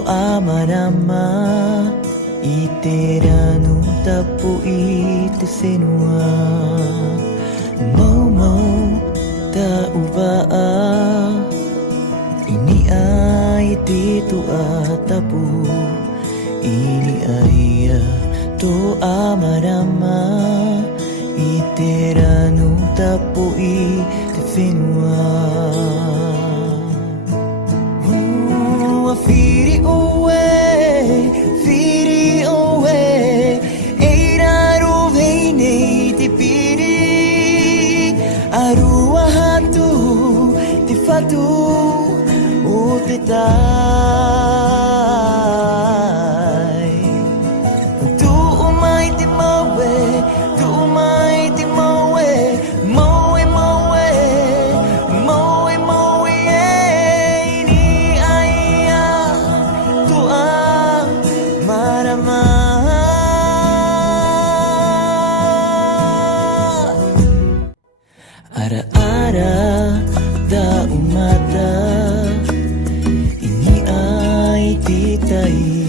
Marama iteranu tapu ite senua mau ta ubaa ini ay titu atapu ini ay to Marama iteranu tapu ite senua Firi away, eiraru veine te piri, arua hatu te fatu o te tai. Tu umai te maue, tu umai te maue, maue maue, maue maue. Marama Ara-ara da umata ini ay titay